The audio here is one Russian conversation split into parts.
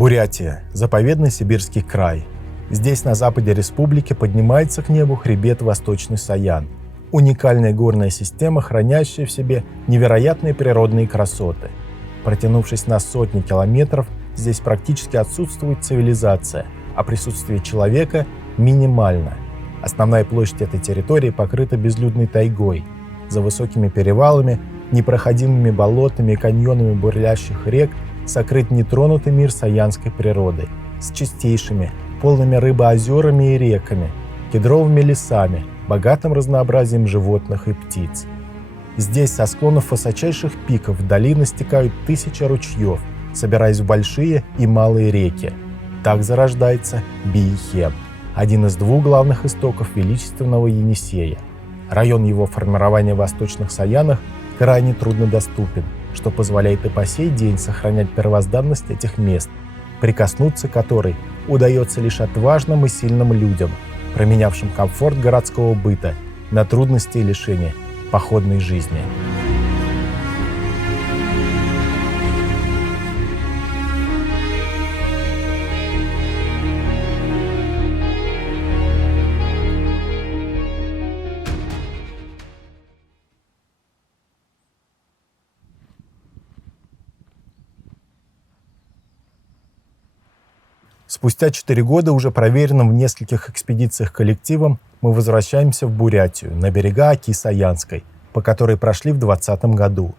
Бурятия – заповедный сибирский край. Здесь, на западе республики, поднимается к небу хребет Восточный Саян. Уникальная горная система, хранящая в себе невероятные природные красоты. Протянувшись на сотни километров, здесь практически отсутствует цивилизация, а присутствие человека минимально. Основная площадь этой территории покрыта безлюдной тайгой. За высокими перевалами, непроходимыми болотами и каньонами бурлящих рек сокрыт нетронутый мир саянской природы с чистейшими, полными рыбы озерами и реками, кедровыми лесами, богатым разнообразием животных и птиц. Здесь со склонов высочайших пиков в долины стекают тысячи ручьев, собираясь в большие и малые реки. Так зарождается Бийхем, один из двух главных истоков величественного Енисея. Район его формирования в Восточных Саянах крайне труднодоступен, что позволяет и по сей день сохранять первозданность этих мест, прикоснуться к которой удается лишь отважным и сильным людям, променявшим комфорт городского быта на трудности и лишения походной жизни. Спустя 4 года, уже проверенным в нескольких экспедициях коллективом, мы возвращаемся в Бурятию, на берега Оки Саянской, по которой прошли в 2020 году.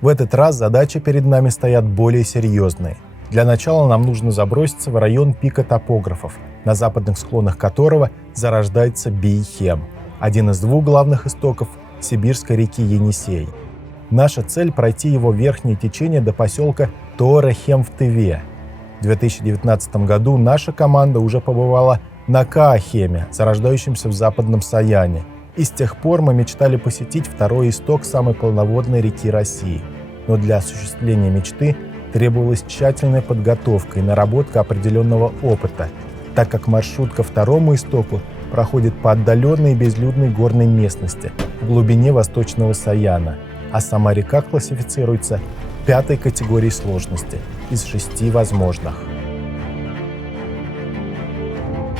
В этот раз задачи перед нами стоят более серьезные. Для начала нам нужно заброситься в район пика топографов, на западных склонах которого зарождается Бийхем, один из двух главных истоков сибирской реки Енисей. Наша цель – пройти его верхнее течение до поселка Тоора-Хем в Тыве. В 2019 году наша команда уже побывала на Каахеме, зарождающемся в Западном Саяне, и с тех пор мы мечтали посетить второй исток самой полноводной реки России. Но для осуществления мечты требовалась тщательная подготовка и наработка определенного опыта, так как маршрут ко второму истоку проходит по отдаленной и безлюдной горной местности в глубине Восточного Саяна, а сама река классифицируется 5-й категории сложности из 6 возможных.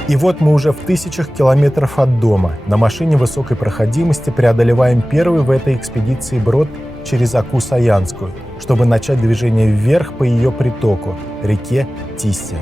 И вот мы уже в тысячах километров от дома, на машине высокой проходимости преодолеваем первый в этой экспедиции брод через Оку Саянскую, чтобы начать движение вверх по ее притоку, реке Тиссе.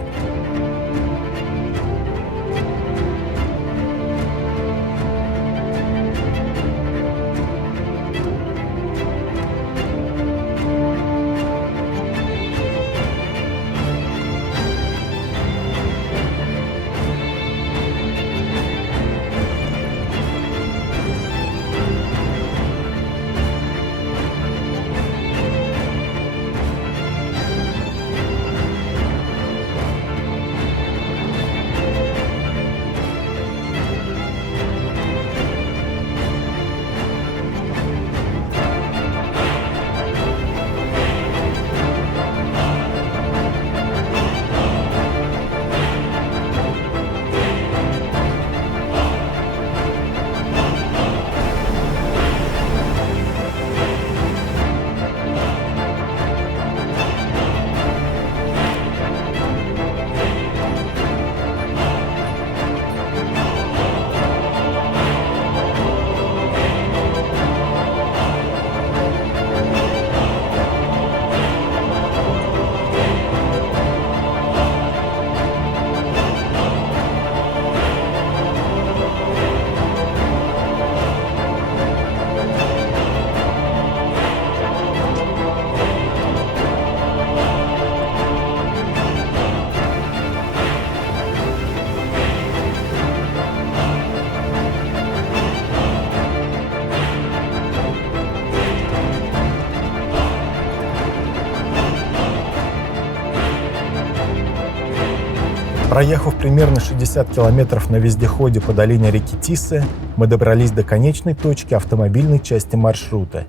Проехав примерно 60 километров на вездеходе по долине реки Тиссы, мы добрались до конечной точки автомобильной части маршрута.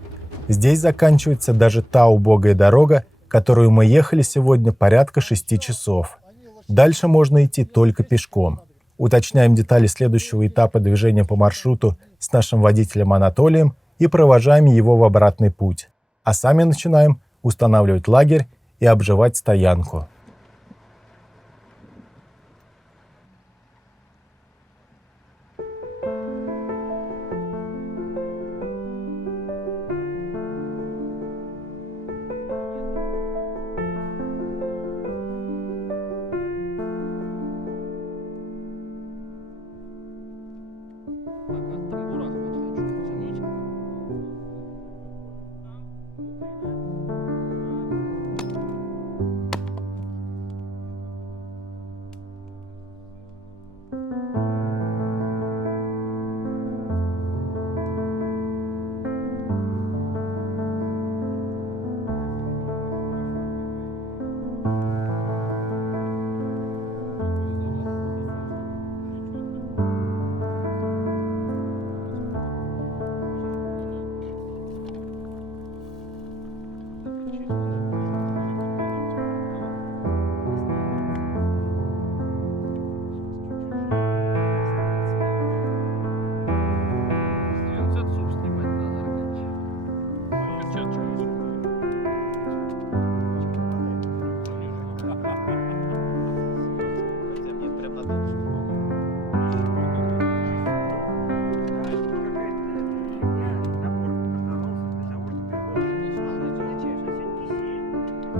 Здесь заканчивается даже та убогая дорога, которую мы ехали сегодня порядка 6 часов. Дальше можно идти только пешком. Уточняем детали следующего этапа движения по маршруту с нашим водителем Анатолием и провожаем его в обратный путь. А сами начинаем устанавливать лагерь и обживать стоянку.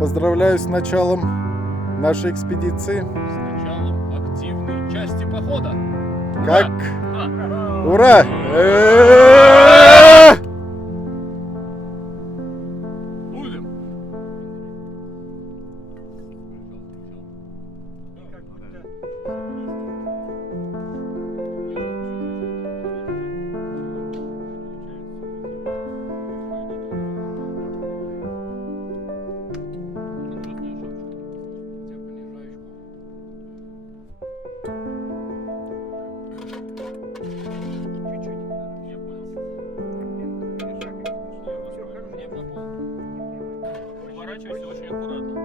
Поздравляю с началом нашей экспедиции. С началом активной части похода. Как? Ура! Ура! Будем. Поворачивайся очень аккуратно.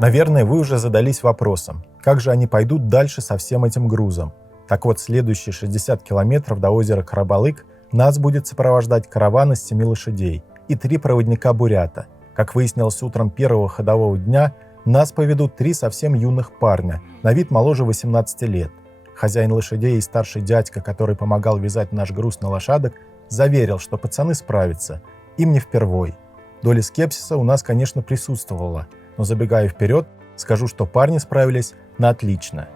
Наверное, вы уже задались вопросом, как же они пойдут дальше со всем этим грузом. Так вот, следующие 60 километров до озера Карабалык нас будет сопровождать караван из 7 лошадей и 3 проводника-бурята. Как выяснилось утром первого ходового дня, нас поведут 3 совсем юных парня, на вид моложе 18 лет. Хозяин лошадей и старший дядька, который помогал вязать наш груз на лошадок, заверил, что пацаны справятся, им не впервой. Доля скепсиса у нас, конечно, присутствовала, но забегая вперед, скажу, что парни справились на отлично.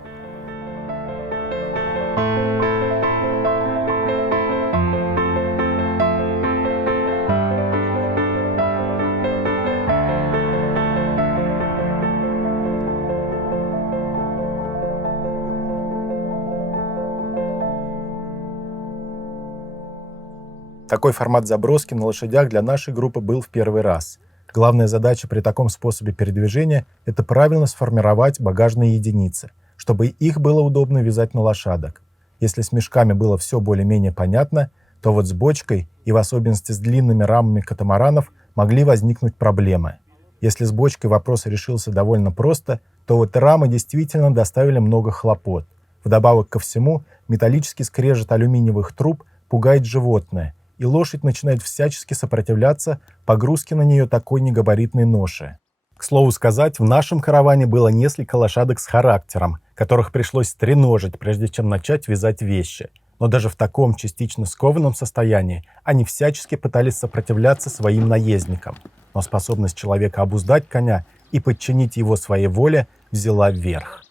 Такой формат заброски на лошадях для нашей группы был в первый раз. Главная задача при таком способе передвижения – это правильно сформировать багажные единицы, чтобы их было удобно вязать на лошадок. Если с мешками было все более-менее понятно, то вот с бочкой и в особенности с длинными рамами катамаранов могли возникнуть проблемы. Если с бочкой вопрос решился довольно просто, то вот рамы действительно доставили много хлопот. Вдобавок ко всему, металлический скрежет алюминиевых труб пугает животное, и лошадь начинает всячески сопротивляться погрузке на нее такой негабаритной ноши. К слову сказать, в нашем караване было несколько лошадок с характером, которых пришлось стреножить, прежде чем начать вязать вещи. Но даже в таком частично скованном состоянии они всячески пытались сопротивляться своим наездникам. Но способность человека обуздать коня и подчинить его своей воле взяла верх.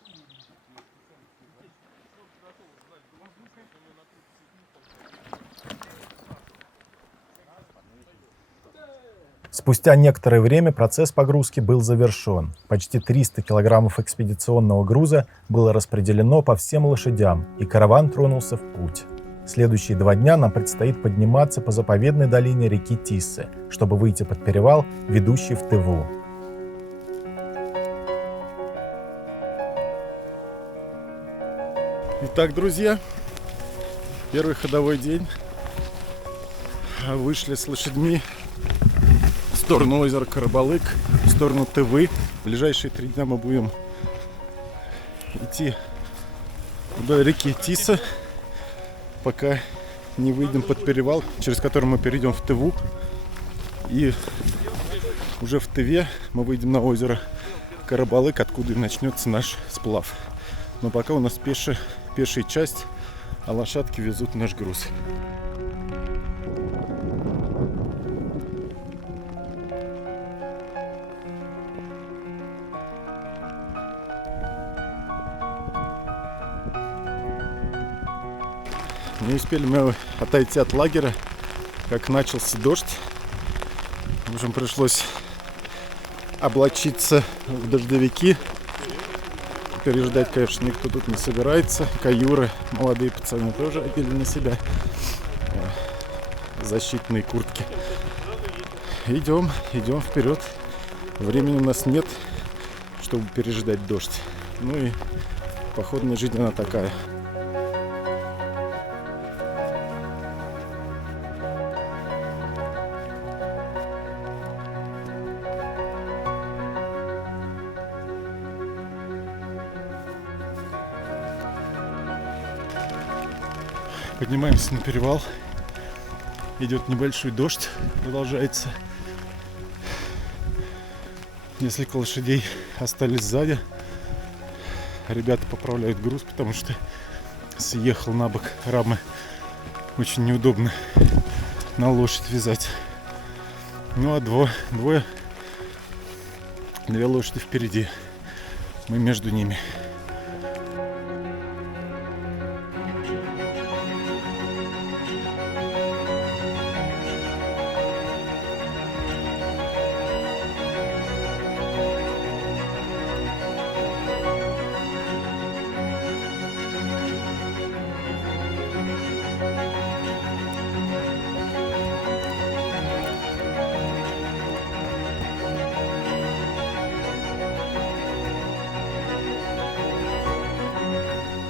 Спустя некоторое время процесс погрузки был завершен. Почти 300 килограммов экспедиционного груза было распределено по всем лошадям, и караван тронулся в путь. Следующие 2 дня нам предстоит подниматься по заповедной долине реки Тиссы, чтобы выйти под перевал, ведущий в Тыву. Итак, друзья, первый ходовой день. Вышли с лошадьми в сторону озера Карабалык, в сторону Тывы. В ближайшие 3 дня мы будем идти вдоль реки Тиса, пока не выйдем под перевал, через который мы перейдем в Тыву. И уже в Тыве мы выйдем на озеро Карабалык, откуда и начнется наш сплав. Но пока у нас пешая часть, а лошадки везут наш груз. Не успели мы отойти от лагеря, как начался дождь. В общем, пришлось облачиться в дождевики. Переждать, конечно, никто тут не собирается. Каюры, молодые пацаны тоже одели на себя защитные куртки. Идем вперед. Времени у нас нет, чтобы переждать дождь. Ну и походная жизнь она такая. Поднимаемся на перевал. Идет небольшой дождь, продолжается. Несколько лошадей остались сзади. Ребята поправляют груз, потому что съехал на бок рамы. Очень неудобно на лошадь вязать. Ну а две лошади впереди. Мы между ними.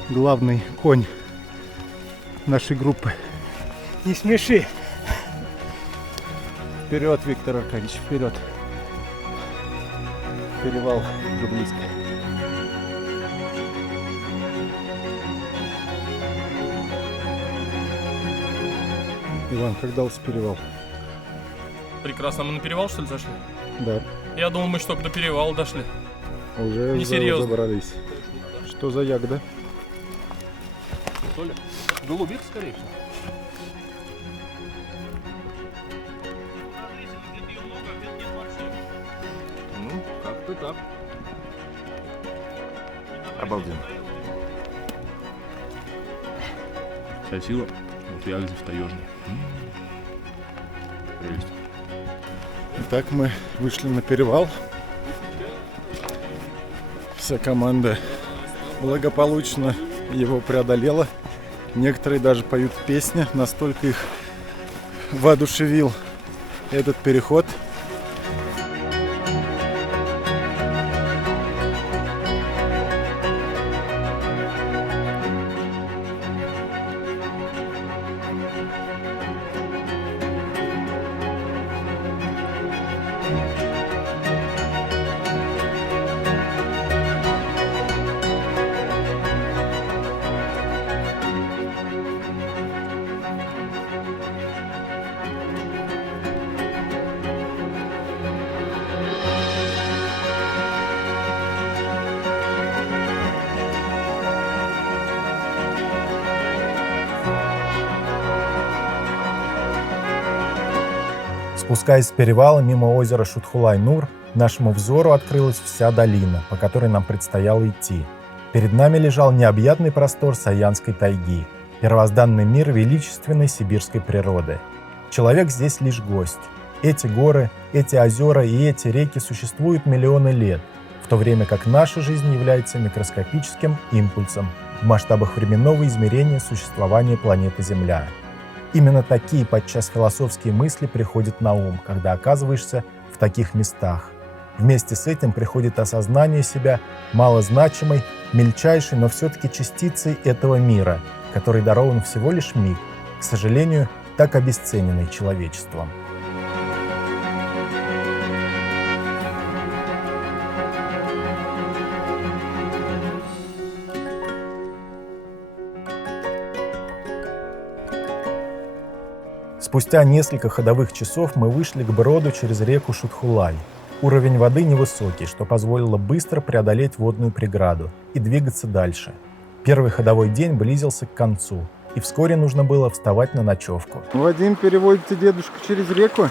Главный конь нашей группы. Не смеши. Вперед, Виктор Аркадьевич, вперед. Перевал уже близко. Иван, как дался перевал? Прекрасно, мы на перевал, что ли, зашли? Да, Я думал, мы что, только до перевала дошли. уже Несерьезно. забрались. Что за ягода? Что ли? Голубик, скорее всего. Ну, как-то так. Обалденно. Вся сила вот в ягоде в таежной. Прелесть. Итак, мы вышли на перевал. Вся команда благополучно его преодолела. Некоторые даже поют песни, настолько их воодушевил этот переход. Спускаясь с перевала мимо озера Шутхулай-Нур, нашему взору открылась вся долина, по которой нам предстояло идти. Перед нами лежал необъятный простор Саянской тайги, первозданный мир величественной сибирской природы. Человек здесь лишь гость. Эти горы, эти озера и эти реки существуют миллионы лет, в то время как наша жизнь является микроскопическим импульсом в масштабах временного измерения существования планеты Земля. Именно такие подчас философские мысли приходят на ум, когда оказываешься в таких местах. Вместе с этим приходит осознание себя малозначимой, мельчайшей, но все-таки частицей этого мира, который дарован всего лишь миг, к сожалению, так обесцененный человечеством. Спустя несколько ходовых часов мы вышли к броду через реку Шутхулай. Уровень воды невысокий, что позволило быстро преодолеть водную преграду и двигаться дальше. Первый ходовой день близился к концу, и вскоре нужно было вставать на ночевку. Вадим, переводите дедушку через реку?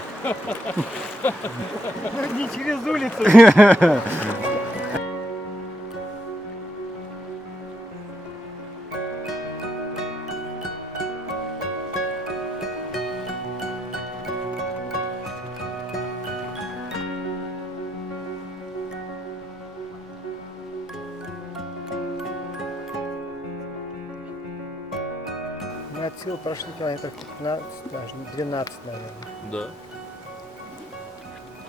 Не через улицу. Мы от сил прошли километров 15, даже 12, наверное. Да.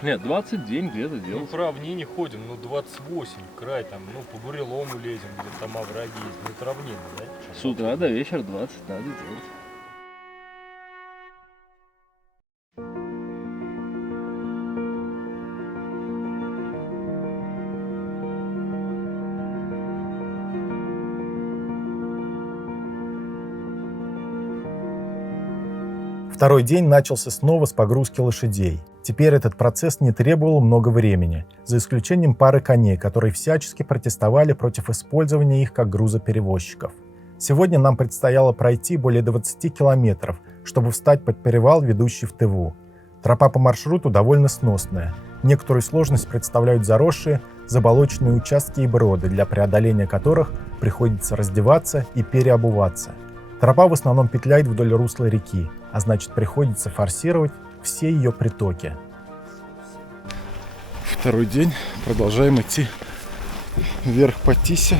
Нет, 29 где-то Ну, делал. по равнине ходим, 28, край там, по бурелому лезем, где там овраги есть, это равнина, да? С утра до вечера 20 надо делать. Второй день начался снова с погрузки лошадей. Теперь этот процесс не требовал много времени, за исключением пары коней, которые всячески протестовали против использования их как грузоперевозчиков. Сегодня нам предстояло пройти более 20 километров, чтобы встать под перевал, ведущий в Тыву. Тропа по маршруту довольно сносная. Некоторую сложность представляют заросшие, заболоченные участки и броды, для преодоления которых приходится раздеваться и переобуваться. Тропа в основном петляет вдоль русла реки, а значит, приходится форсировать все ее притоки. Второй день. Продолжаем идти вверх по Тисе.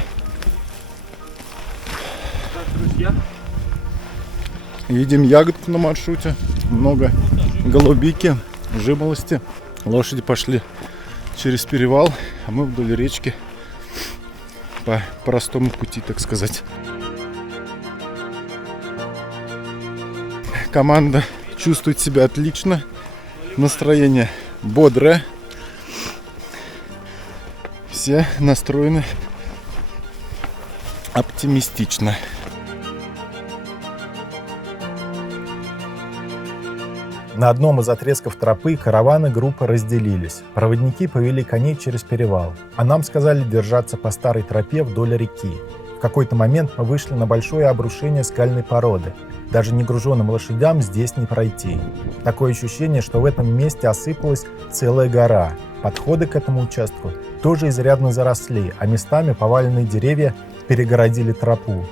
Едим ягодку на маршруте. Много голубики, жимолости. Лошади пошли через перевал, а мы вдоль речки по простому пути, так сказать. Команда чувствует себя отлично. Настроение бодрое. Все настроены оптимистично. На одном из отрезков тропы караваны группы разделились. Проводники повели коней через перевал, а нам сказали держаться по старой тропе вдоль реки. В какой-то момент мы вышли на большое обрушение скальной породы. Даже негруженным лошадям здесь не пройти. Такое ощущение, что в этом месте осыпалась целая гора. Подходы к этому участку тоже изрядно заросли, а местами поваленные деревья перегородили тропу.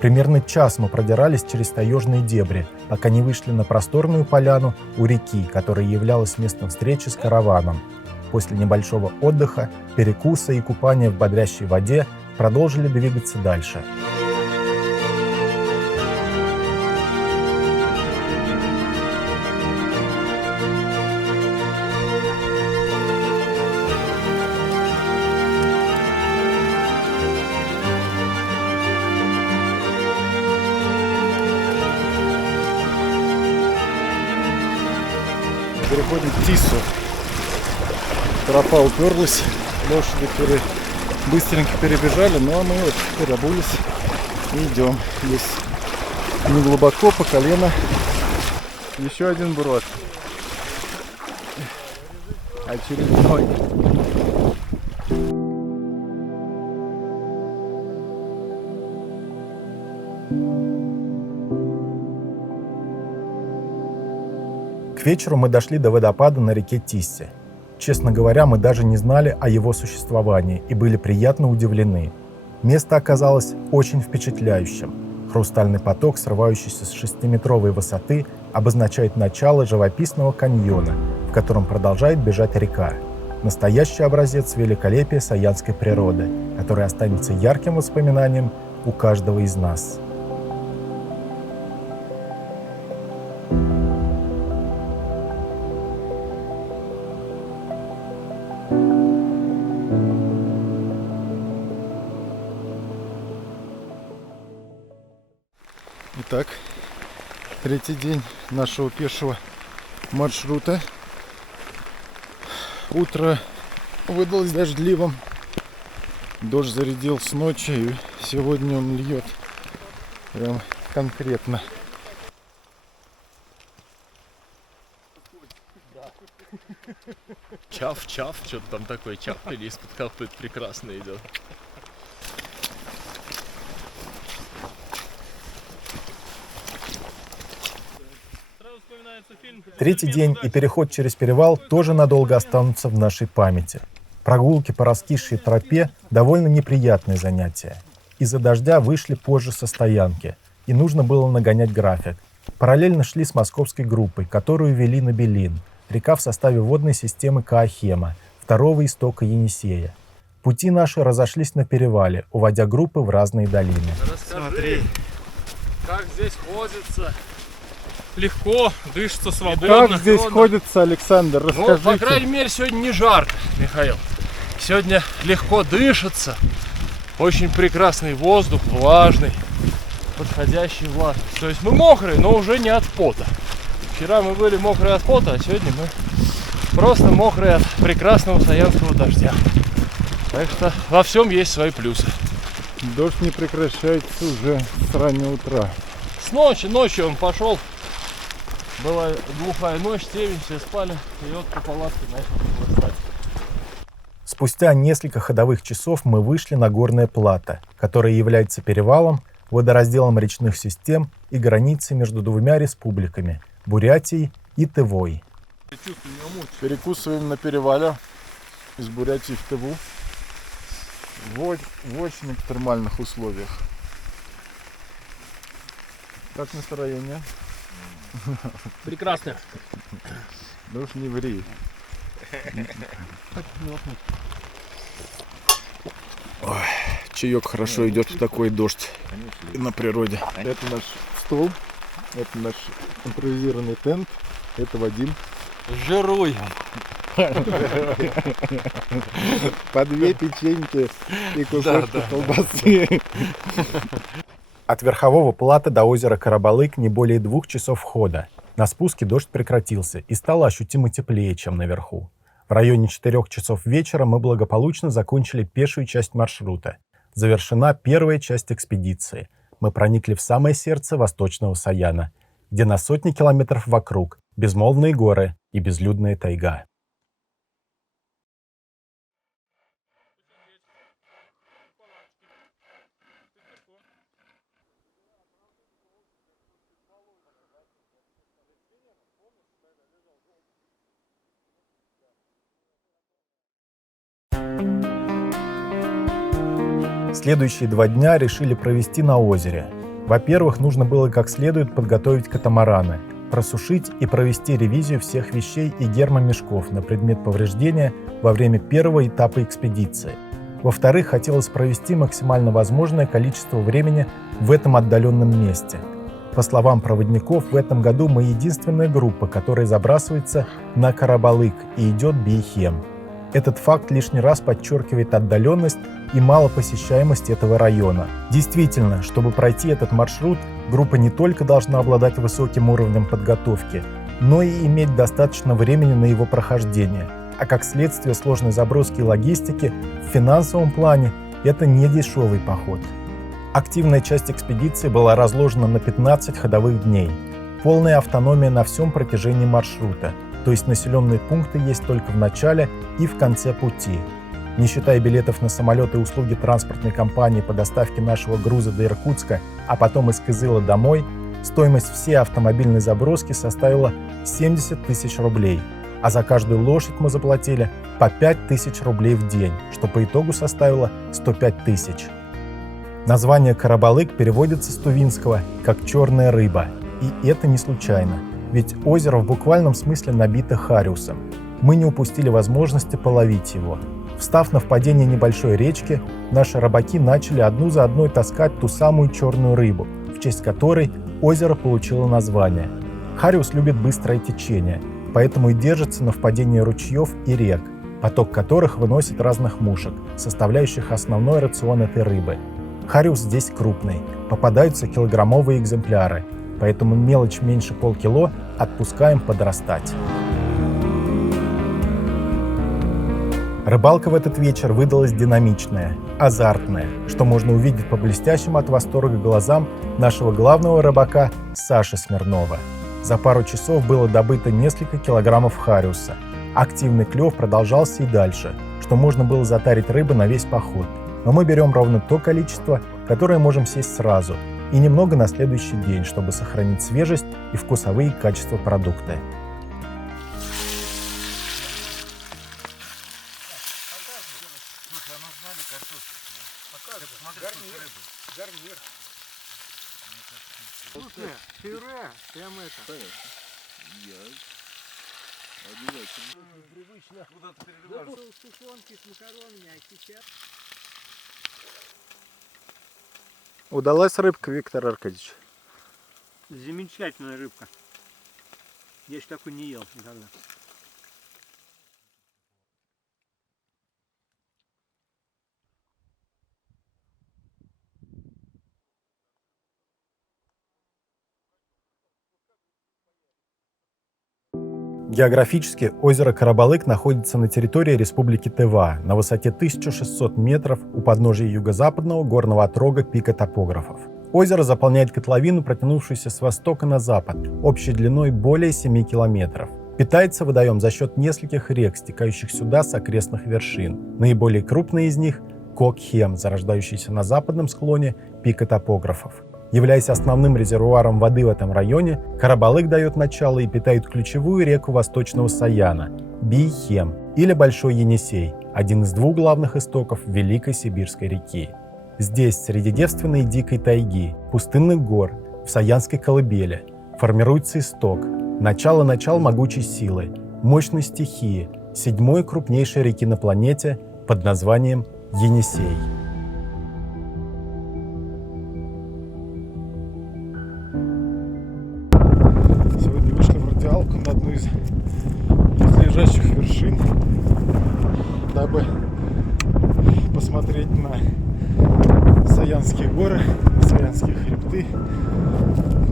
Примерно час мы продирались через таежные дебри, пока не вышли на просторную поляну у реки, которая являлась местом встречи с караваном. После небольшого отдыха, перекуса и купания в бодрящей воде продолжили двигаться дальше. Переходим к Тису. Тропа уперлась, лошади быстренько перебежали, ну а мы вот теперь обулись и идем. Здесь не глубоко, по колено. Еще один брод. Очередной. К вечеру мы дошли до водопада на реке Тиссе. Честно говоря, мы даже не знали о его существовании и были приятно удивлены. Место оказалось очень впечатляющим. Хрустальный поток, срывающийся с 6-метровой высоты, обозначает начало живописного каньона, в котором продолжает бежать река. Настоящий образец великолепия саянской природы, который останется ярким воспоминанием у каждого из нас. Итак, третий день нашего пешего маршрута. Утро выдалось дождливым. Дождь зарядил с ночи, и сегодня он льет прям конкретно. Чав-чав, что-то там такое чавкали, из-под копыт прекрасно идет. Третий день и переход через перевал тоже надолго останутся в нашей памяти. Прогулки по раскисшей тропе – довольно неприятное занятие. Из-за дождя вышли позже со стоянки, и нужно было нагонять график. Параллельно шли с московской группой, которую вели на Белин, река в составе водной системы Каахема, второго истока Енисея. Пути наши разошлись на перевале, уводя группы в разные долины. Смотри, как здесь ходится. Легко, дышится свободно. Как здесь ходится, Александр? Расскажите. Ну, по крайней мере, сегодня не жарко, Михаил. Сегодня легко дышится. Очень прекрасный воздух, влажный, подходящий влажность. То есть мы мокрые, но уже не от пота. Вчера мы были мокрые от пота, а сегодня мы просто мокрые от прекрасного саянского дождя. Так что во всем есть свои плюсы. Дождь не прекращается уже с раннего утра. С ночи, ночью он пошел. Была глухая ночь, темень, все спали, и вот по палатке начал хлестать. Спустя несколько ходовых часов мы вышли на горное плато, которое является перевалом, водоразделом речных систем и границей между двумя республиками – Бурятией и Тывой. Перекусываем на перевале из Бурятии в Тыву в очень экстремальных условиях. Как настроение? Прекрасно. Да уж не ври. Ой, чаек хорошо идет в такой дождь на природе. Это наш стол, это наш импровизированный тент, это Вадим. Жируем. По 2 печеньки и кусочки колбасы. От верхового плато до озера Карабалык не более 2 часов хода. На спуске дождь прекратился и стало ощутимо теплее, чем наверху. В районе 4 часов вечера мы благополучно закончили пешую часть маршрута. Завершена первая часть экспедиции. Мы проникли в самое сердце Восточного Саяна, где на сотни километров вокруг безмолвные горы и безлюдная тайга. Следующие 2 дня решили провести на озере. Во-первых, нужно было как следует подготовить катамараны, просушить и провести ревизию всех вещей и гермомешков на предмет повреждения во время первого этапа экспедиции. Во-вторых, хотелось провести максимально возможное количество времени в этом отдаленном месте. По словам проводников, в этом году мы единственная группа, которая забрасывается на Карабалык и идет Бейхем. Этот факт лишний раз подчеркивает отдаленность и малопосещаемость этого района. Действительно, чтобы пройти этот маршрут, группа не только должна обладать высоким уровнем подготовки, но и иметь достаточно времени на его прохождение. А как следствие сложной заброски и логистики, в финансовом плане это не дешевый поход. Активная часть экспедиции была разложена на 15 ходовых дней. Полная автономия на всем протяжении маршрута, то есть населенные пункты есть только в начале и в конце пути. Не считая билетов на самолеты и услуги транспортной компании по доставке нашего груза до Иркутска, а потом из Кызыла домой, стоимость всей автомобильной заброски составила 70 тысяч рублей, а за каждую лошадь мы заплатили по 5 тысяч рублей в день, что по итогу составило 105 тысяч. Название Карабалык переводится с тувинского как «черная рыба», и это не случайно. Ведь озеро в буквальном смысле набито хариусом. Мы не упустили возможности половить его. Встав на впадение небольшой речки, наши рыбаки начали одну за одной таскать ту самую черную рыбу, в честь которой озеро получило название. Хариус любит быстрое течение, поэтому и держится на впадении ручьев и рек, поток которых выносит разных мушек, составляющих основной рацион этой рыбы. Хариус здесь крупный, попадаются килограммовые экземпляры, поэтому мелочь меньше полкило отпускаем подрастать. Рыбалка в этот вечер выдалась динамичная, азартная, что можно увидеть по блестящим от восторга глазам нашего главного рыбака Саши Смирнова. За пару часов было добыто несколько килограммов хариуса. Активный клев продолжался и дальше, что можно было затарить рыбы на весь поход. Но мы берем ровно то количество, которое можем съесть сразу, и немного на следующий день, чтобы сохранить свежесть и вкусовые качества продукта. Вкусное пюре, прям это. Привычно. Куда-то переливаешь. Тушенки с макаронами, а сейчас... Удалась рыбка, Виктор Аркадьевич? Замечательная рыбка. Я еще такой не ел никогда. Географически озеро Карабалык находится на территории Республики Тыва на высоте 1600 метров у подножия юго-западного горного отрога пика топографов. Озеро заполняет котловину, протянувшуюся с востока на запад, общей длиной более 7 километров. Питается водоем за счет нескольких рек, стекающих сюда с окрестных вершин. Наиболее крупные из них – Кокхем, зарождающийся на западном склоне пика топографов. Являясь основным резервуаром воды в этом районе, Карабалык дает начало и питает ключевую реку Восточного Саяна – Бийхем или Большой Енисей, один из двух главных истоков Великой Сибирской реки. Здесь, среди девственной дикой тайги, пустынных гор, в Саянской колыбели, формируется исток, начало могучей силы, мощной стихии, седьмой крупнейшей реки на планете под названием Енисей. Сегодня вышли в Радиалку на одну из близлежащих вершин, дабы посмотреть на Саянские горы, на Саянские хребты,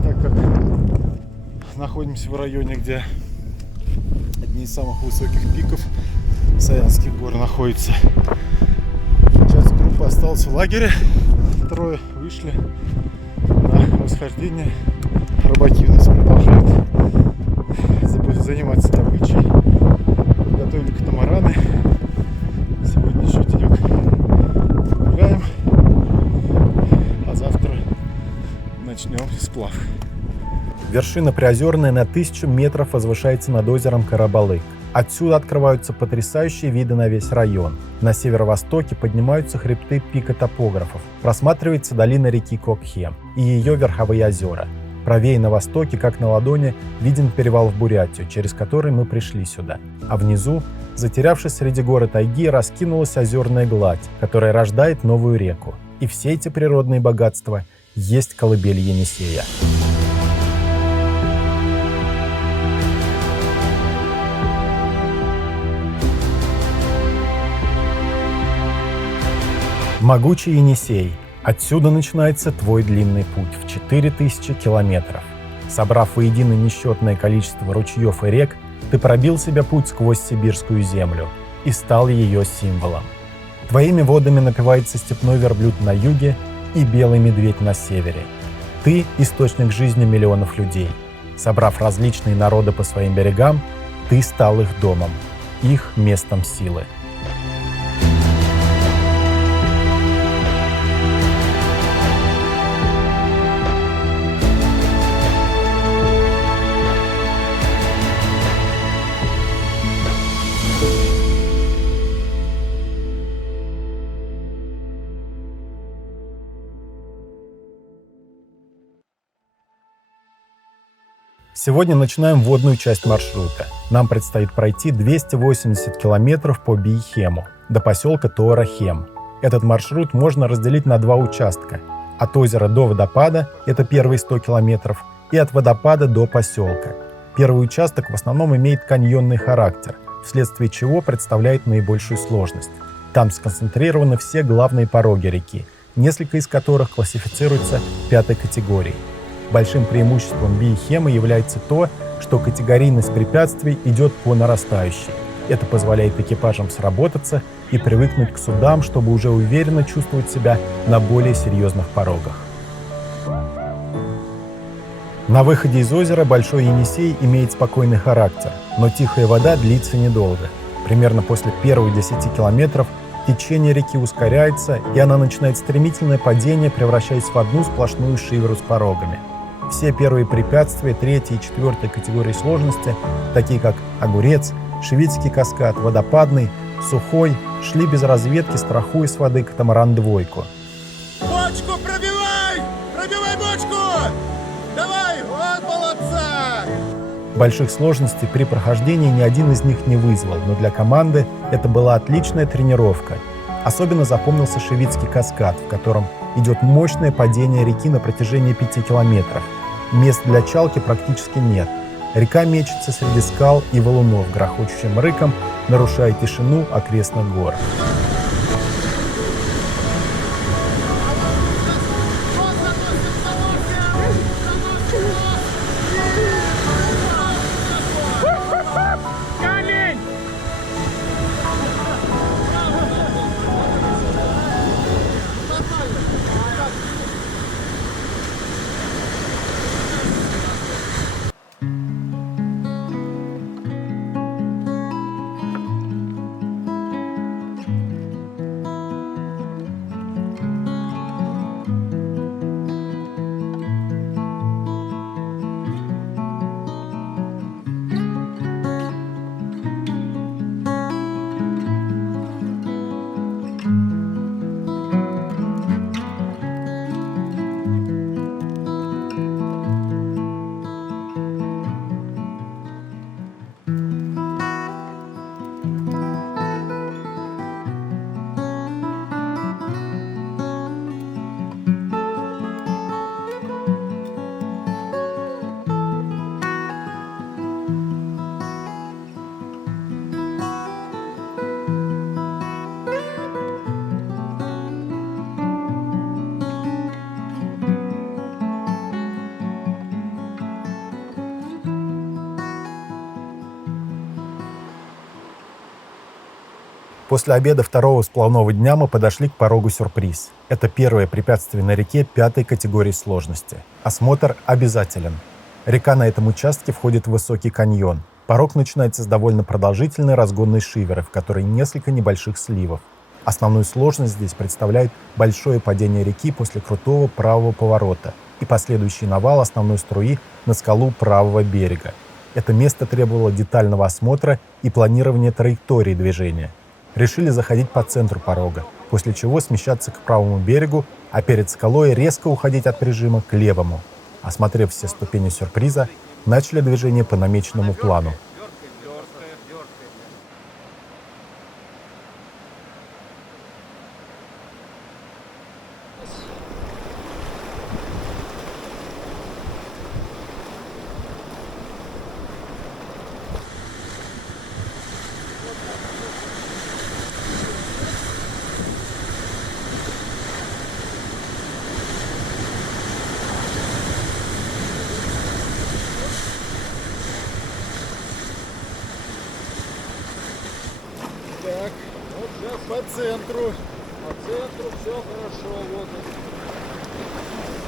так как находимся в районе, где одни из самых высоких пиков Саянских гор находятся. Сейчас группа осталась в лагере, трое вышли на восхождение. Рыбаки у нас продолжают заниматься добычей, подготовили катамараны. Сегодня еще денек гуляем, а завтра начнем сплав. Вершина Приозерная на 1000 метров возвышается над озером Карабалык. Отсюда открываются потрясающие виды на весь район. На северо-востоке поднимаются хребты пика топографов. Просматривается долина реки Кокхем и ее верховые озера. Правее на востоке, как на ладони, виден перевал в Бурятию, через который мы пришли сюда. А внизу, затерявшись среди гор и тайги, раскинулась озерная гладь, которая рождает новую реку. И все эти природные богатства есть колыбель Енисея. Могучий Енисей. Отсюда начинается твой длинный путь в 4000 километров. Собрав воедино несчетное количество ручьев и рек, ты пробил себе путь сквозь сибирскую землю и стал ее символом. Твоими водами напивается степной верблюд на юге и белый медведь на севере. Ты – источник жизни миллионов людей. Собрав различные народы по своим берегам, ты стал их домом, их местом силы. Сегодня начинаем вводную часть маршрута. Нам предстоит пройти 280 километров по Бийхему до поселка Туарахем. Этот маршрут можно разделить на два участка. От озера до водопада – это первые 100 километров, и от водопада до поселка. Первый участок в основном имеет каньонный характер, вследствие чего представляет наибольшую сложность. Там сконцентрированы все главные пороги реки, несколько из которых классифицируются 5-й категорией. Большим преимуществом Бийхема является то, что категорийность препятствий идет по нарастающей. Это позволяет экипажам сработаться и привыкнуть к судам, чтобы уже уверенно чувствовать себя на более серьезных порогах. На выходе из озера Большой Енисей имеет спокойный характер, но тихая вода длится недолго. Примерно после первых 10 километров течение реки ускоряется, и она начинает стремительное падение, превращаясь в одну сплошную шиверу с порогами. Все первые препятствия 3-й и 4-й категории сложности, такие как Огурец, Шведский каскад, Водопадный, Сухой, шли без разведки, страхуя с воды катамаран-двойку. Бочку пробивай! Пробивай бочку! Давай, вот молодца! Больших сложностей при прохождении ни один из них не вызвал, но для команды это была отличная тренировка. Особенно запомнился Шведский каскад, в котором идет мощное падение реки на протяжении 5 километров. Мест для чалки практически нет. Река мечется среди скал и валунов, грохочущим рыком, нарушая тишину окрестных гор. После обеда второго сплавного дня мы подошли к порогу сюрприз. Это первое препятствие на реке 5-й категории сложности. Осмотр обязателен. Река на этом участке входит в высокий каньон. Порог начинается с довольно продолжительной разгонной шиверы, в которой несколько небольших сливов. Основную сложность здесь представляет большое падение реки после крутого правого поворота и последующий навал основной струи на скалу правого берега. Это место требовало детального осмотра и планирования траектории движения. Решили заходить по центру порога, после чего смещаться к правому берегу, а перед скалой резко уходить от прижима к левому. Осмотрев все ступени сюрприза, начали движение по намеченному плану. Так, вот сейчас по центру. По центру все хорошо. Вот.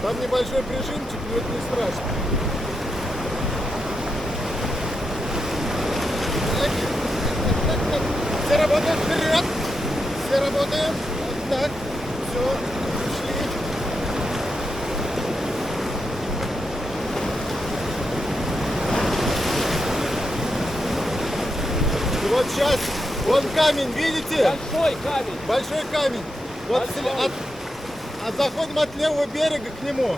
Там небольшой прижимчик, но это не страшно. Так. Все работаем вперед. Все работаем. Вот так. Все. Ушли. И вот сейчас. Вон камень, видите? Большой камень. Большой камень. Вот заходим от левого берега к нему.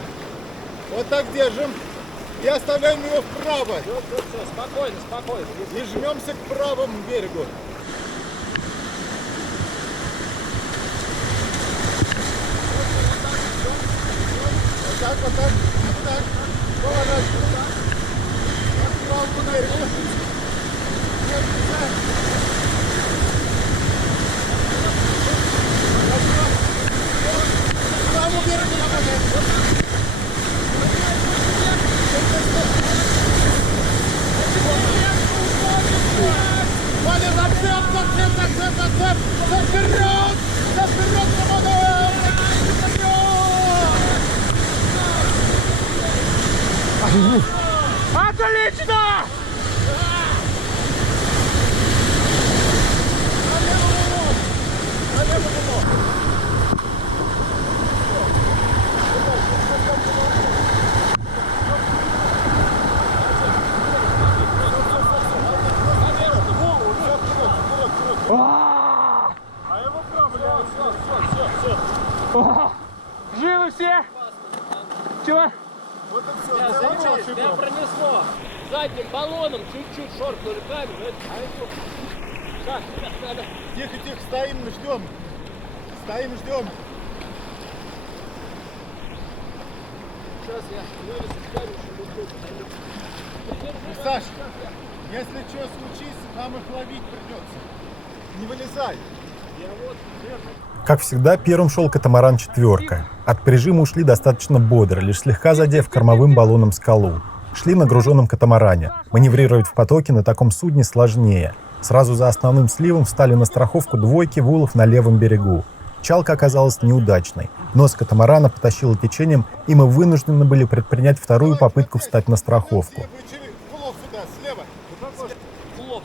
Вот так держим. И оставляем его вправо. Все, спокойно, спокойно. И жмемся к правому берегу. Вот так, вот так, вот так. Поворачиваем. К правому берегу. Ваня, зацеп! Вперед! Вперед, помогаем! Вперед! Отлично! Живы все? Чего? Вот и все. Замечательно, меня пронесло. Задним баллоном чуть-чуть шоркнули камень. Так, надо. Тихо, тихо, стоим, ждем. Стоим, ждем. Сейчас я вылезу с камень, Саш, если что случится, нам их ловить придется. Не вылезай. Как всегда, первым шел катамаран «Четверка». От прижима ушли достаточно бодро, лишь слегка задев кормовым баллоном скалу. Шли на груженном катамаране. Маневрировать в потоке на таком судне сложнее. Сразу за основным сливом встали на страховку двойки вулов на левом берегу. Чалка оказалась неудачной. Нос катамарана потащило течением, и мы вынуждены были предпринять вторую попытку встать на страховку. Улов сюда, слева. Улов.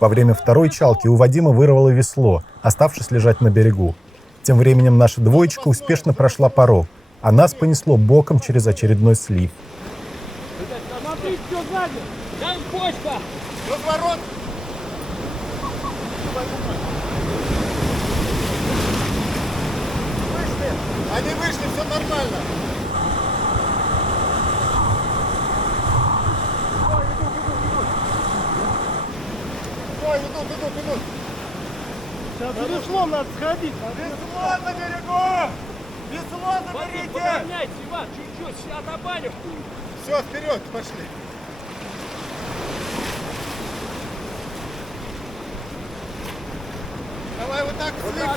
Во время второй чалки у Вадима вырвало весло, оставшись лежать на берегу. Тем временем наша двоечка успешно прошла порог, а нас понесло боком через очередной слив. Смотри, что сзади. Там почта. Разворот. Вышли. Они вышли, все нормально. Ой, идут. Сейчас за веслом надо сходить. Весло на берегу! Весло заберите! Подгоняйте, Иван, чуть-чуть отобанив. Все, вперед, пошли. Давай вот так, слив.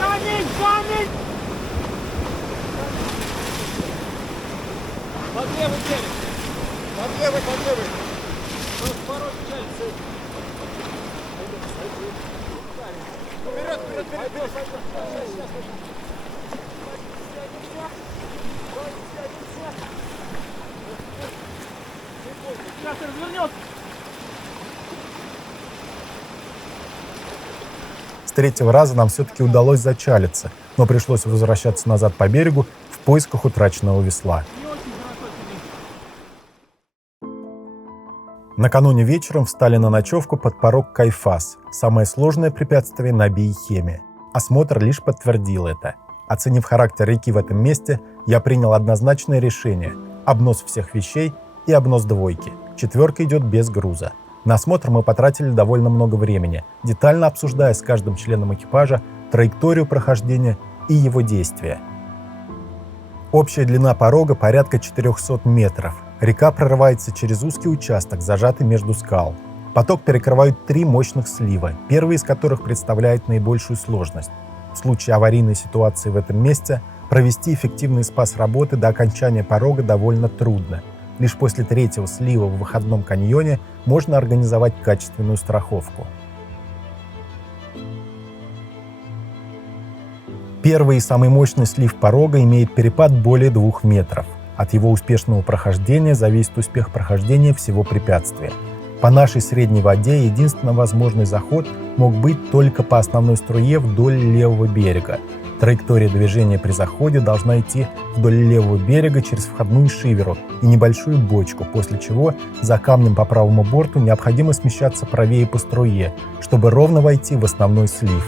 Камень! Под левый берег. Под левый, под левый. Порог тянется. Вперед, вперед, вперед, вперед. Сейчас развернется. С третьего раза нам все-таки удалось зачалиться, но пришлось возвращаться назад по берегу в поисках утраченного весла. Накануне вечером встали на ночевку под порог Кайфас, самое сложное препятствие на Бий-Хеме. Осмотр лишь подтвердил это. Оценив характер реки в этом месте, я принял однозначное решение – обнос всех вещей и обнос двойки. Четверка идет без груза. На осмотр мы потратили довольно много времени, детально обсуждая с каждым членом экипажа траекторию прохождения и его действия. Общая длина порога порядка 400 метров. Река прорывается через узкий участок, зажатый между скал. Поток перекрывают 3 мощных слива, первый из которых представляет наибольшую сложность. В случае аварийной ситуации в этом месте провести эффективный спас работы до окончания порога довольно трудно. Лишь после 3-го слива в выходном каньоне можно организовать качественную страховку. Первый и самый мощный слив порога имеет перепад более 2 метров. От его успешного прохождения зависит успех прохождения всего препятствия. По нашей средней воде единственно возможный заход мог быть только по основной струе вдоль левого берега. Траектория движения при заходе должна идти вдоль левого берега через входную шиверу и небольшую бочку, после чего за камнем по правому борту необходимо смещаться правее по струе, чтобы ровно войти в основной слив.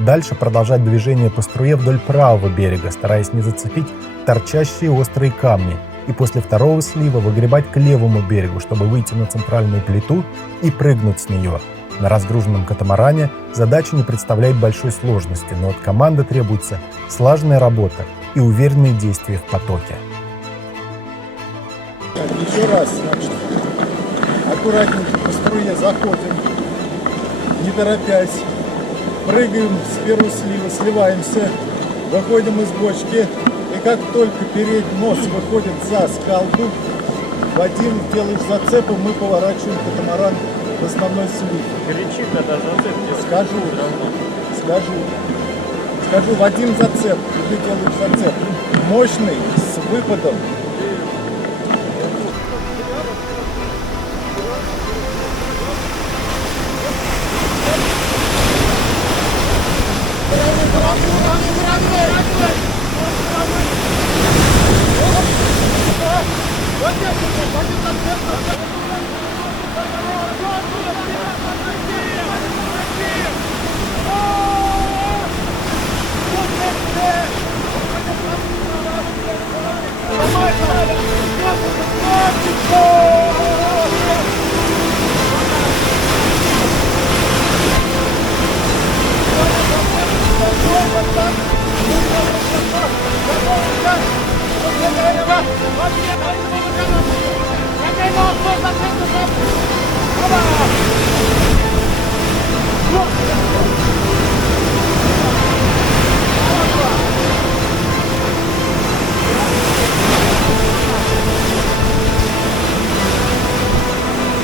Дальше продолжать движение по струе вдоль правого берега, стараясь не зацепить торчащие острые камни, и после второго слива выгребать к левому берегу, чтобы выйти на центральную плиту и прыгнуть с нее. На разгруженном катамаране задача не представляет большой сложности, но от команды требуется слаженная работа и уверенные действия в потоке. Еще раз, значит, аккуратненько по струе заходим, не торопясь, прыгаем с первого слива, сливаемся, выходим из бочки, и как только передний нос выходит за скалку, Вадим, делаешь зацепы, мы поворачиваем катамаран в основной слив. Кричи, когда зацеп делаешь. Скажу, Вадим, зацеп, и ты делаешь зацеп. Мощный, с выпадом.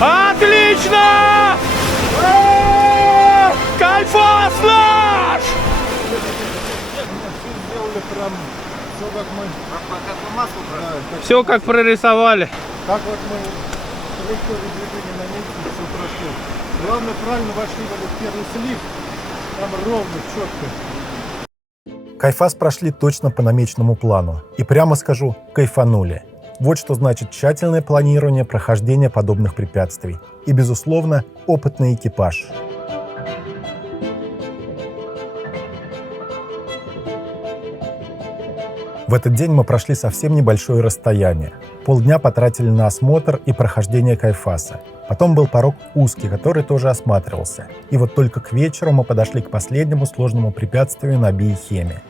Отлично! Кайфас наш! Сделали прям все как мы. Как по маслу, да, Все как прорисовали. как вот мы траекторию движения наметили, все прошло. Главное, правильно вошли в этот первый слив. Там ровно, четко. Кайфас прошли точно по намеченному плану. И прямо скажу, кайфанули. Вот что значит тщательное планирование прохождения подобных препятствий. И, безусловно, опытный экипаж. В этот день мы прошли совсем небольшое расстояние. Полдня потратили на осмотр и прохождение Кайфаса. Потом был порог узкий, который тоже осматривался. И вот только к вечеру мы подошли к последнему сложному препятствию на Бий-Хеме.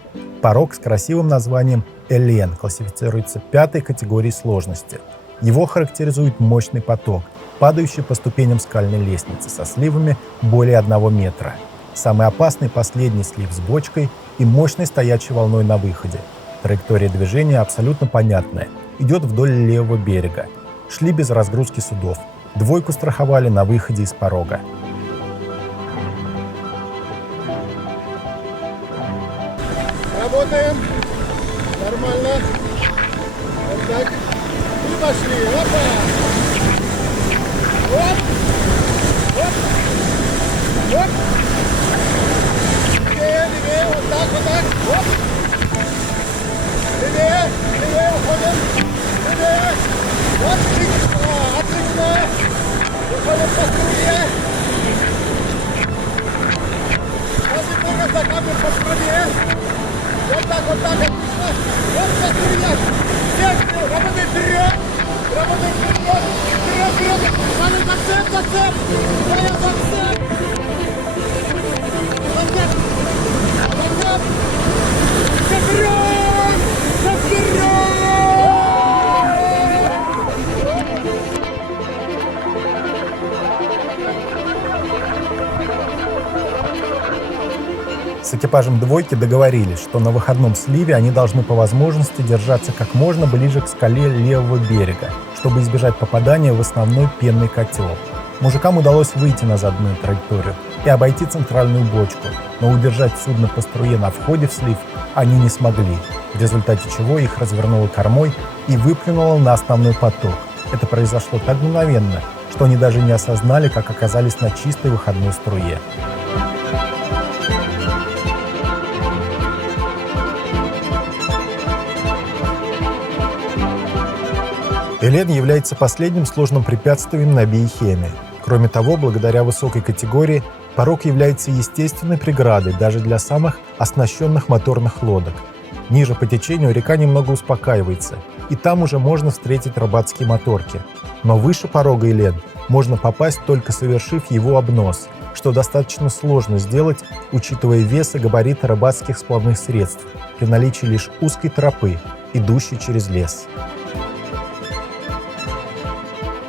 Порог с красивым названием Элен классифицируется 5-й категорией сложности. Его характеризует мощный поток, падающий по ступеням скальной лестницы со сливами более 1 метра. Самый опасный последний слив с бочкой и мощной стоячей волной на выходе. Траектория движения абсолютно понятная. идет вдоль левого берега. Шли без разгрузки судов. Двойку страховали на выходе из порога. Работаем. Нормально. Вот так. И пошли. Опа. Вот. Вот. Вот. Левее, левее. Вот так, вот так. Вот. Левее, левее уходим. Левее. Вот. Отлично. Выходим по струе. Сейчас немного закапим по струе. Вот так, отлично. Вот по струе. Всех, работай вперед. Работай вперед. Вперед, вперед. Надо зацеп, зацеп. Давай зацеп. Зацеп. Зацеп. Вперед. Вперед. С экипажем двойки договорились, что на выходном сливе они должны по возможности держаться как можно ближе к скале левого берега, чтобы избежать попадания в основной пенный котел. Мужикам удалось выйти на заданную траекторию и обойти центральную бочку, но удержать судно по струе на входе в слив они не смогли, в результате чего их развернуло кормой и выплюнуло на основной поток. Это произошло так мгновенно, что они даже не осознали, как оказались на чистой выходной струе. Элен является последним сложным препятствием на биохемии. Кроме того, благодаря высокой категории, порог является естественной преградой даже для самых оснащенных моторных лодок. Ниже по течению река немного успокаивается, и там уже можно встретить рыбацкие моторки. Но выше порога Элен можно попасть, только совершив его обнос, что достаточно сложно сделать, учитывая вес и габариты рыбацких сплавных средств, при наличии лишь узкой тропы, идущей через лес.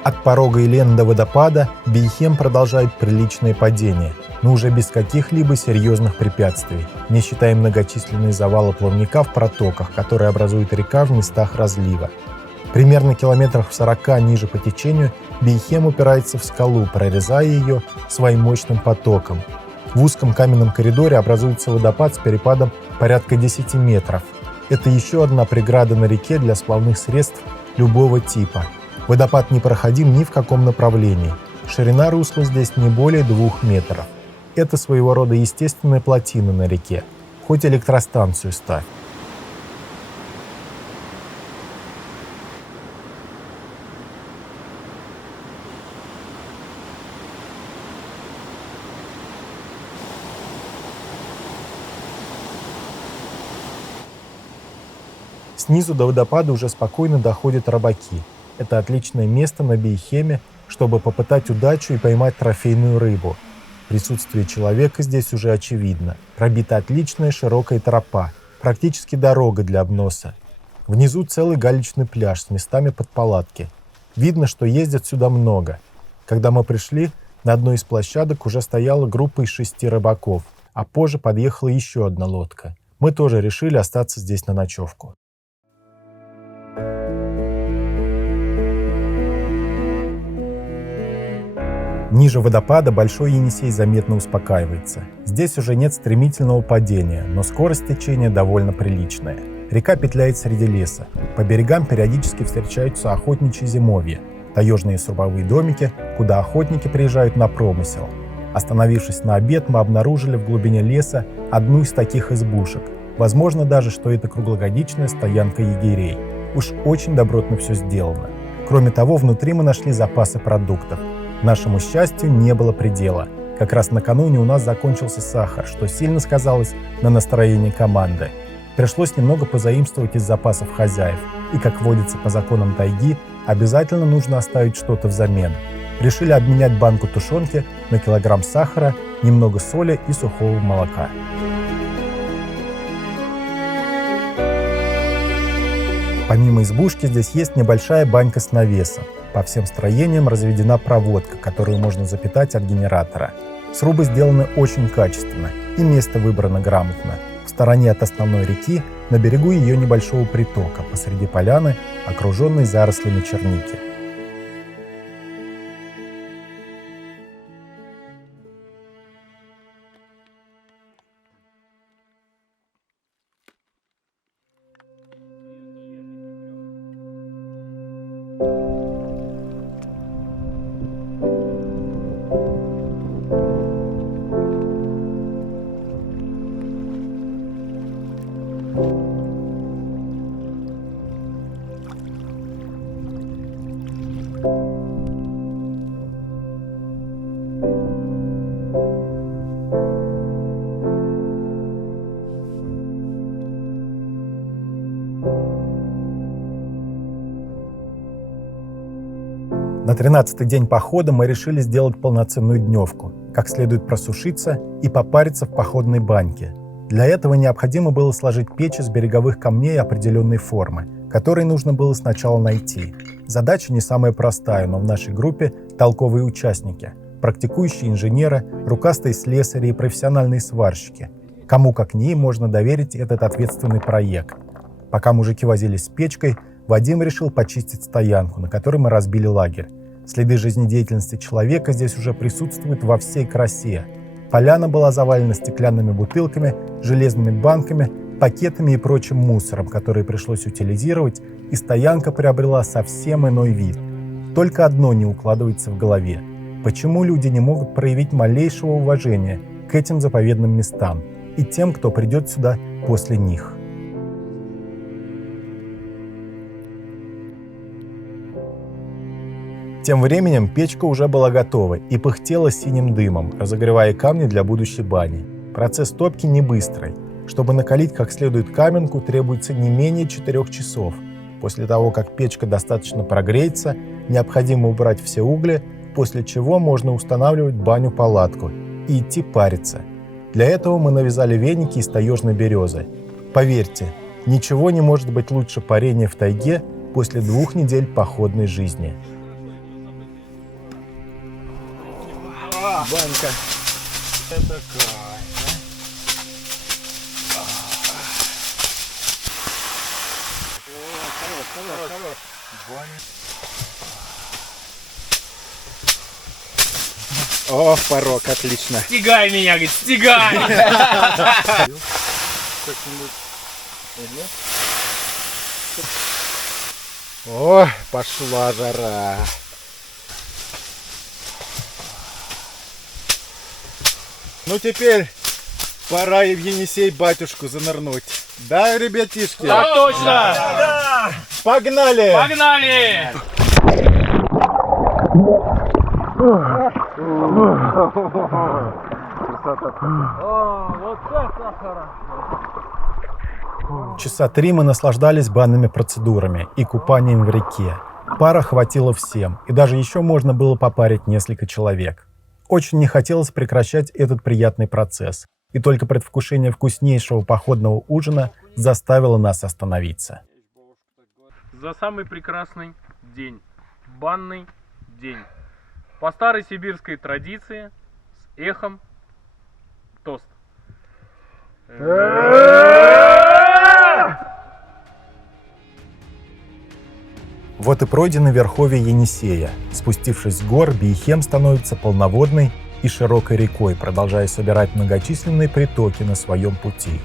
От порога Элен до водопада Бейхем продолжает приличное падение, но уже без каких-либо серьезных препятствий, не считая многочисленные завалы плавника в протоках, которые образует река в местах разлива. Примерно километрах в 40 ниже по течению Бейхем упирается в скалу, прорезая ее своим мощным потоком. В узком каменном коридоре образуется водопад с перепадом порядка 10 метров. Это еще одна преграда на реке для сплавных средств любого типа. Водопад не проходим ни в каком направлении. Ширина русла здесь не более 2 метров. Это своего рода естественная плотина на реке. Хоть электростанцию ставь. Снизу до водопада уже спокойно доходят рыбаки. Это отличное место на Бейхеме, чтобы попытать удачу и поймать трофейную рыбу. Присутствие человека здесь уже очевидно. Пробита отличная широкая тропа, практически дорога для обноса. Внизу целый галечный пляж с местами под палатки. Видно, что ездят сюда много. Когда мы пришли, на одной из площадок уже стояла группа из 6 рыбаков, а позже подъехала еще одна лодка. Мы тоже решили остаться здесь на ночевку. Ниже водопада Большой Енисей заметно успокаивается. Здесь уже нет стремительного падения, но скорость течения довольно приличная. Река петляет среди леса. По берегам периодически встречаются охотничьи зимовья, таежные срубовые домики, куда охотники приезжают на промысел. Остановившись на обед, мы обнаружили в глубине леса одну из таких избушек. Возможно даже, что это круглогодичная стоянка егерей. Уж очень добротно все сделано. Кроме того, внутри мы нашли запасы продуктов. Нашему счастью не было предела. Как раз накануне у нас закончился сахар, что сильно сказалось на настроении команды. Пришлось немного позаимствовать из запасов хозяев. И, как водится по законам тайги, обязательно нужно оставить что-то взамен. Решили обменять банку тушенки на килограмм сахара, немного соли и сухого молока. Помимо избушки здесь есть небольшая банька с навесом. По всем строениям разведена проводка, которую можно запитать от генератора. Срубы сделаны очень качественно, и место выбрано грамотно. В стороне от основной реки, на берегу ее небольшого притока, посреди поляны, окруженной зарослями черники. На 13-й день похода мы решили сделать полноценную дневку, как следует просушиться и попариться в походной баньке. Для этого необходимо было сложить печь из береговых камней определенной формы, которые нужно было сначала найти. Задача не самая простая, но в нашей группе толковые участники, практикующие инженеры, рукастые слесари и профессиональные сварщики. Кому как не им можно доверить этот ответственный проект. Пока мужики возились с печкой, Вадим решил почистить стоянку, на которой мы разбили лагерь. Следы жизнедеятельности человека здесь уже присутствуют во всей красе. Поляна была завалена стеклянными бутылками, железными банками, пакетами и прочим мусором, который пришлось утилизировать, и стоянка приобрела совсем иной вид. Только одно не укладывается в голове. Почему люди не могут проявить малейшего уважения к этим заповедным местам и тем, кто придет сюда после них? Тем временем печка уже была готова и пыхтела синим дымом, разогревая камни для будущей бани. Процесс топки не быстрый. Чтобы накалить как следует каменку, требуется не менее 4 часов. После того, как печка достаточно прогреется, необходимо убрать все угли, после чего можно устанавливать баню-палатку и идти париться. Для этого мы навязали веники из таежной березы. Поверьте, ничего не может быть лучше парения в тайге после 2 недель походной жизни. Банька. Это кайф, Хорош. О, порог, отлично. Стегай меня, говорит, стегай! О, пошла жара. Ну теперь пора и в Енисей батюшку занырнуть. Да, ребятишки? Так точно! Погнали! Погнали! Вот это хорошо! Часа 3 мы наслаждались банными процедурами и купанием в реке. Пара хватило всем, и даже еще можно было попарить несколько человек. Очень не хотелось прекращать этот приятный процесс, и только предвкушение вкуснейшего походного ужина заставило нас остановиться. За самый прекрасный день. Банный день. По старой сибирской традиции с эхом тост. Вот и пройдено верховье Енисея. Спустившись с гор, Бейхем становится полноводной и широкой рекой, продолжая собирать многочисленные притоки на своем пути.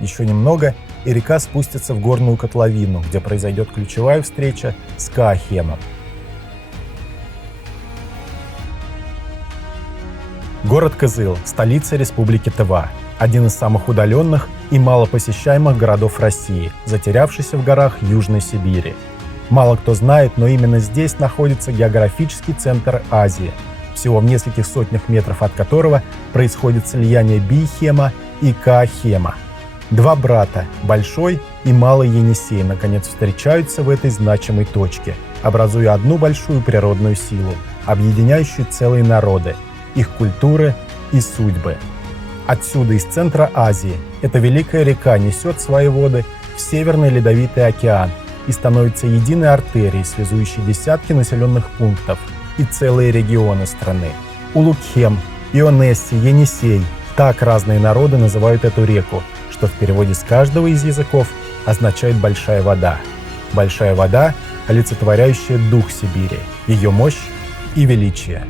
Еще немного, и река спустится в горную котловину, где произойдет ключевая встреча с Каахемом. Город Кызыл – столица Республики Тыва, один из самых удаленных и малопосещаемых городов России, затерявшийся в горах Южной Сибири. Мало кто знает, но именно здесь находится географический центр Азии, всего в нескольких сотнях метров от которого происходит слияние Бейхема и Каахема. Два брата, Большой и Малый Енисей, наконец встречаются в этой значимой точке, образуя одну большую природную силу, объединяющую целые народы, их культуры и судьбы. Отсюда, из центра Азии, эта великая река несет свои воды в Северный Ледовитый океан и становится единой артерией, связующей десятки населенных пунктов и целые регионы страны. Улугхем, Ионесси, Енисей – так разные народы называют эту реку, что в переводе с каждого из языков означает «большая вода». Большая вода, олицетворяющая дух Сибири, ее мощь и величие.